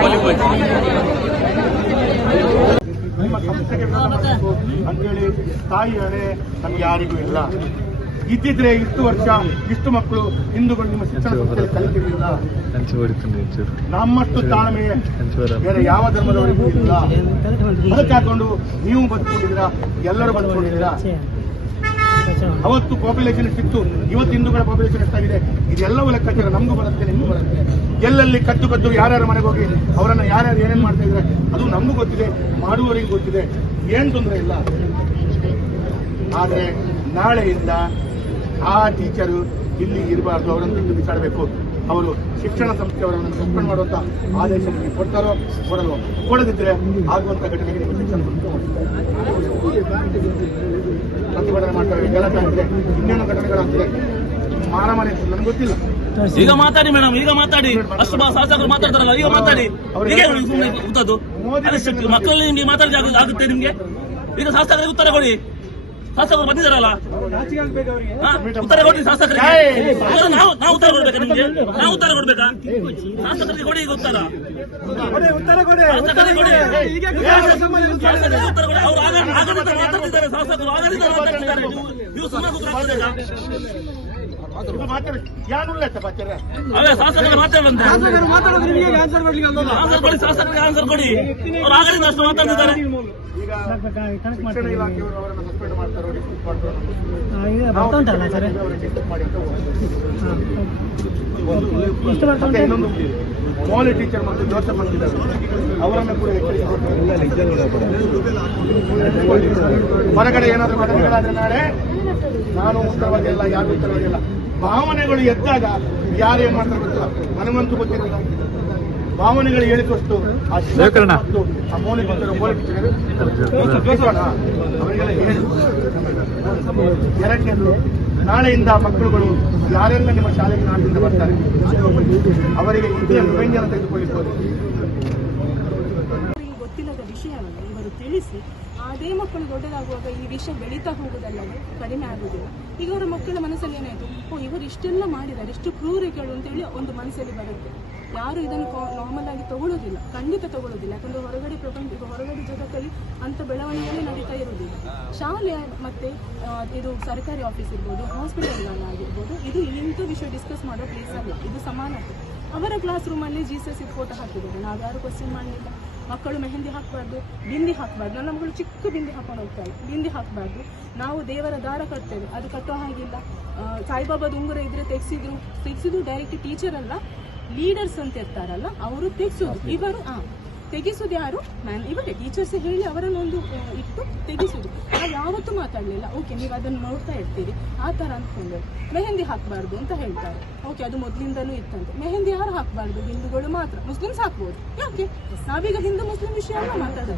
Police ನಿಮ್ಮ ಸಂಸ್ಥೆಗೆ ಅಂತೇಳಿ ತಾಯಿ ಹಣೆ ನಮ್ಗೆ ಯಾರಿಗೂ ಇಲ್ಲ. ಇದ್ದಿದ್ರೆ ಇಷ್ಟು ವರ್ಷ ಇಷ್ಟು ಮಕ್ಕಳು ಹಿಂದೂಗಳು ನಿಮ್ಮ ಶಿಕ್ಷಣ ಸಂಸ್ಥೆಯಲ್ಲಿ ಕಲಿತಿರಲಿಲ್ಲ. ನಮ್ಮಷ್ಟು ತಾಳ್ಮೆ ಬೇರೆ ಯಾವ ಧರ್ಮದವರಿಗೂ ಇಲ್ಲ. ಅದಕ್ಕೆ ಹಾಕೊಂಡು ನೀವು ಬಂದ್ಕೊಂಡಿದ್ದೀರಾ? ಎಲ್ಲರೂ ಬದುಕೊಂಡಿದ್ದೀರಾ? ಅವತ್ತು ಪಾಪ್ಯುಲೇಷನ್ ಎಷ್ಟಿತ್ತು? ಇವತ್ತು ಹಿಂದೂಗಳ ಪಾಪ್ಯುಲೇಷನ್ ಎಷ್ಟಾಗಿದೆ? ಇದೆಲ್ಲವೂ ಲೆಕ್ಕಾಚಾರ ನಮಗೂ ಬರುತ್ತೆ, ನಿಮಗೂ ಬರುತ್ತೆ. ಎಲ್ಲೆಲ್ಲಿ ಕದ್ದು ಕದ್ದು ಯಾರ್ಯಾರ ಮನೆಗೆ ಹೋಗಿ ಅವರನ್ನು ಯಾರ್ಯಾರು ಏನೇನು ಮಾಡ್ತಾ ಇದ್ದಾರೆ, ಅದು ನಮಗೂ ಗೊತ್ತಿದೆ, ಮಾಡುವವರಿಗೆ ಗೊತ್ತಿದೆ. ಏನು ತೊಂದರೆ ಇಲ್ಲ. ಆದರೆ ನಾಳೆಯಿಂದ ಆ ಟೀಚರು ಇಲ್ಲಿ ಇರಬಾರ್ದು, ಅವರನ್ನು ಬಿಸಾಡಬೇಕು. ಅವರು ಶಿಕ್ಷಣ ಸಂಸ್ಥೆಯವರನ್ನು ಸಸ್ಪೆಂಡ್ ಮಾಡುವಂತ ಆದೇಶ ನಿಮಗೆ ಕೊಡ್ತಾರೋ ಕೊಡಲ್ವೋ? ಕೊಡದಿದ್ರೆ ಆಗುವಂತ ಘಟನೆಗೆ ನೀವು ಶಿಕ್ಷಣ ಪ್ರತಿಭಟನೆ ಮಾಡ್ತಾರೆ ಗಲಾಟೆ ಆಗ್ತದೆ ಇನ್ನೇನು ಘಟನೆಗಳಾಗ್ತದೆ. ಮಾರಾಮಾರಿ ನನಗೆ ಗೊತ್ತಿಲ್ಲ. ಈಗ ಮಾತಾಡಿ ಮೇಡಮ್ ಈಗ ಮಾತಾಡಿ. ಅಷ್ಟು ಬಾ- ಶಾಸಕರು ಮಾತಾಡ್ತಾರಲ್ಲ ಈಗ ಮಾತಾಡಿ. ಮಕ್ಕಳಲ್ಲಿ ನಿಮ್ಗೆ ಮಾತಾಡಿದ ಆಗುತ್ತೆ ನಿಮ್ಗೆ? ಈಗ ಶಾಸಕರಿಗೆ ಉತ್ತರ ಕೊಡಿ. ಶಾಸಕರು ಬಂದಿದ್ದಾರಲ್ಲ? ಹಾ, ಉತ್ತರ ಕೊಡಿ ಶಾಸಕರಿಗೆ. ಉತ್ತರ ನಾವು ನಾವು ಉತ್ತರ ಕೊಡ್ಬೇಕಾ ನಿಮ್ಗೆ? ನಾವು ಉತ್ತರ ಕೊಡ್ಬೇಕಾ? ಶಾಸಕರಿಗೆ ಕೊಡಿ ಈಗ ಉತ್ತರ. ಶಾಸಕರಿಗೆ ಕೊಡಿ. ಉತ್ತರ ಕೊಡಿ. ಅವರು ಆಗ- ಆಡಳಿತ ಮಾತಾಡ್ತಿದ್ದಾರೆ ಶಾಸಕರು ಆಡಳಿತ ಮಾತಾಡ್ತಿದ್ದಾರೆ. ನೀವು ಸುಮ್ಮನೆ ಕೂತ್ಕೊಳ್ಬೇಕಾ ಅವೇ ಶಾಸಕರು ಮಾತಾಡಂತೆ ಆನ್ಸರ್ ಕೊಡಿ ಶಾಸಕರಿಗೆ ಆನ್ಸರ್ ಕೊಡಿ. ಅವ್ರು ಆಗಲಿಂದ ಅಷ್ಟು ಮಾತಾಡ್ತಿದ್ದಾರೆ. ಮೌಲಿ ಟೀಚರ್ ಮತ್ತು ಜೋಸಫ್ ಅಂತಿದ್ದಾರೆ ಅವರನ್ನು ಕೂಡ ಹೊರಗಡೆ ಏನಾದರೂ ಘಟನೆಗಳಾದ್ರೆ ನಾಳೆ ನಾನು ಉತ್ತರವಾಗಿಲ್ಲ ಯಾರು ಉತ್ತರವಾಗಿಲ್ಲ ಭಾವನೆಗಳು ಎದ್ದಾಗ ಯಾರು ಏನ್ ಮಾಡ್ತಾರೆ ಗೊತ್ತಿಲ್ಲ ಹನುಮಂತು ಗೊತ್ತಿಲ್ಲ. ಭಾವನೆಗಳು ಹೇಳಿದಷ್ಟು ಮತ್ತು ಆ ಅವರಿಗೆಲ್ಲ ಹೇಳಿ ಎರಡನೇದು ನಾಳೆಯಿಂದ ಮಕ್ಕಳುಗಳು ಯಾರೆಲ್ಲ ನಿಮ್ಮ ಶಾಲೆಗೆ ನಾಡಿನಿಂದ ಬರ್ತಾರೆ? ಅವರಿಗೆ ಇದೇ ವ್ಯಂಜನ ತೆಗೆದುಕೊಳ್ಳಿರ್ಬೋದು ಗೊತ್ತಿಲ್ಲದ ವಿಷಯವನ್ನು ಇವರು ತಿಳಿಸಿ. ಅದೇ ಮಕ್ಕಳು ದೊಡ್ಡದಾಗುವಾಗ ಈ ವಿಷಯ ಬೆಳೀತಾ ಹೋಗುದಲ್ಲದೆ ಕಡಿಮೆ ಆಗುವುದಿಲ್ಲ ಈಗ ಅವರ ಮಕ್ಕಳ ಮನಸ್ಸಲ್ಲಿ ಏನಾಯಿತು? ಓ, ಇವರು ಇಷ್ಟೆಲ್ಲ ಮಾಡಿದ್ದಾರೆ, ಇಷ್ಟು ಕ್ರೂರಿಗಳು ಅಂತೇಳಿ ಒಂದು ಮನಸ್ಸಲ್ಲಿ ಬರುತ್ತೆ. ಯಾರು ಇದನ್ನು ನಾರ್ಮಲ್ ಆಗಿ ತಗೊಳ್ಳೋದಿಲ್ಲ ಖಂಡಿತ ತಗೊಳ್ಳೋದಿಲ್ಲ ಯಾಕಂದ್ರೆ ಹೊರಗಡೆ ಪ್ರಪಂಚ ಹೊರಗಡೆ ಜಗತ್ತಲ್ಲಿ ಅಂಥ ಬೆಳವಣಿಗೆನೇ ನಡೀತಾ ಇರುವುದಿಲ್ಲ. ಶಾಲೆ ಮತ್ತೆ ಇದು ಸರ್ಕಾರಿ ಆಫೀಸ್ ಇರ್ಬೋದು ಹಾಸ್ಪಿಟಲ್ಗಳಾಗಿರ್ಬೋದು ಇದು ಇಂಥ ವಿಷಯ ಡಿಸ್ಕಸ್ ಮಾಡೋ ಪ್ಲೇಸ್ ಅಲ್ಲ. ಇದು ಸಮಾನತೆ. ಅವರ ಕ್ಲಾಸ್ ರೂಮಲ್ಲಿ ಜೀಸಸ್ ಫೋಟೋ ಹಾಕಿದ್ದಾರೆ. ನಾವು ಯಾರು ಕ್ವಶನ್ ಮಾಡಲಿಲ್ಲ. ಮಕ್ಕಳು ಮೆಹಂದಿ ಹಾಕಬಾರ್ದು, ಬಿಂದಿ ಹಾಕಬಾರ್ದು. ನನ್ನ ಮಗಳು ಚಿಕ್ಕ ಬಿಂದಿ ಹಾಕೊಂಡು ಹೋಗ್ತಾರೆ ಬಿಂದಿ ಹಾಕಬಾರ್ದು. ನಾವು ದೇವರ ದಾರ ಕಟ್ತೇವೆ. ಅದು ಕಟ್ಟೋ ಹಾಗಿಲ್ಲ. ಸಾಯಿಬಾಬಾದ ಉಂಗುರ ಇದ್ರೆ ತೆಗ್ಸಿದ್ರು. ತೆಗ್ಸಿದ್ರು ಡೈರೆಕ್ಟ್ ಟೀಚರ್ ಅಲ್ಲ ಲೀಡರ್ಸ್ ಅಂತ ಇರ್ತಾರಲ್ಲ, ಅವರು ತೆಗೆಸೋದು. ಇವರು, ಆ ತೆಗಿಸೋದು ಯಾರು? ಮ್ಯಾನ್ ಇವರೇ ಟೀಚರ್ಸ್ ಹೇಳಿ ಅವರನ್ನು ಒಂದು ಇಟ್ಟು ತೆಗೆಸೋದು. ನಾವು ಯಾವತ್ತೂ ಮಾತಾಡಲಿಲ್ಲ. ಓಕೆ ನೀವು ಅದನ್ನು ನೋಡ್ತಾ ಇರ್ತೀರಿ. ಆ ಥರ ಅಂದ್ಕೊಂಡು ಮೆಹಂದಿ ಹಾಕಬಾರ್ದು ಅಂತ ಹೇಳ್ತಾರೆ. ಓಕೆ ಅದು ಮೊದಲಿಂದಲೂ ಇತ್ತಂತೆ. ಮೆಹಂದಿ ಯಾರು ಹಾಕಬಾರ್ದು? ಹಿಂದೂಗಳು ಮಾತ್ರ. ಮುಸ್ಲಿಮ್ಸ್ ಹಾಕ್ಬೋದು. ಯಾಕೆ? ನಾವೀಗ ಹಿಂದೂ, ಮುಸ್ಲಿಂ ವಿಷಯ ಮಾತಾಡೋದು.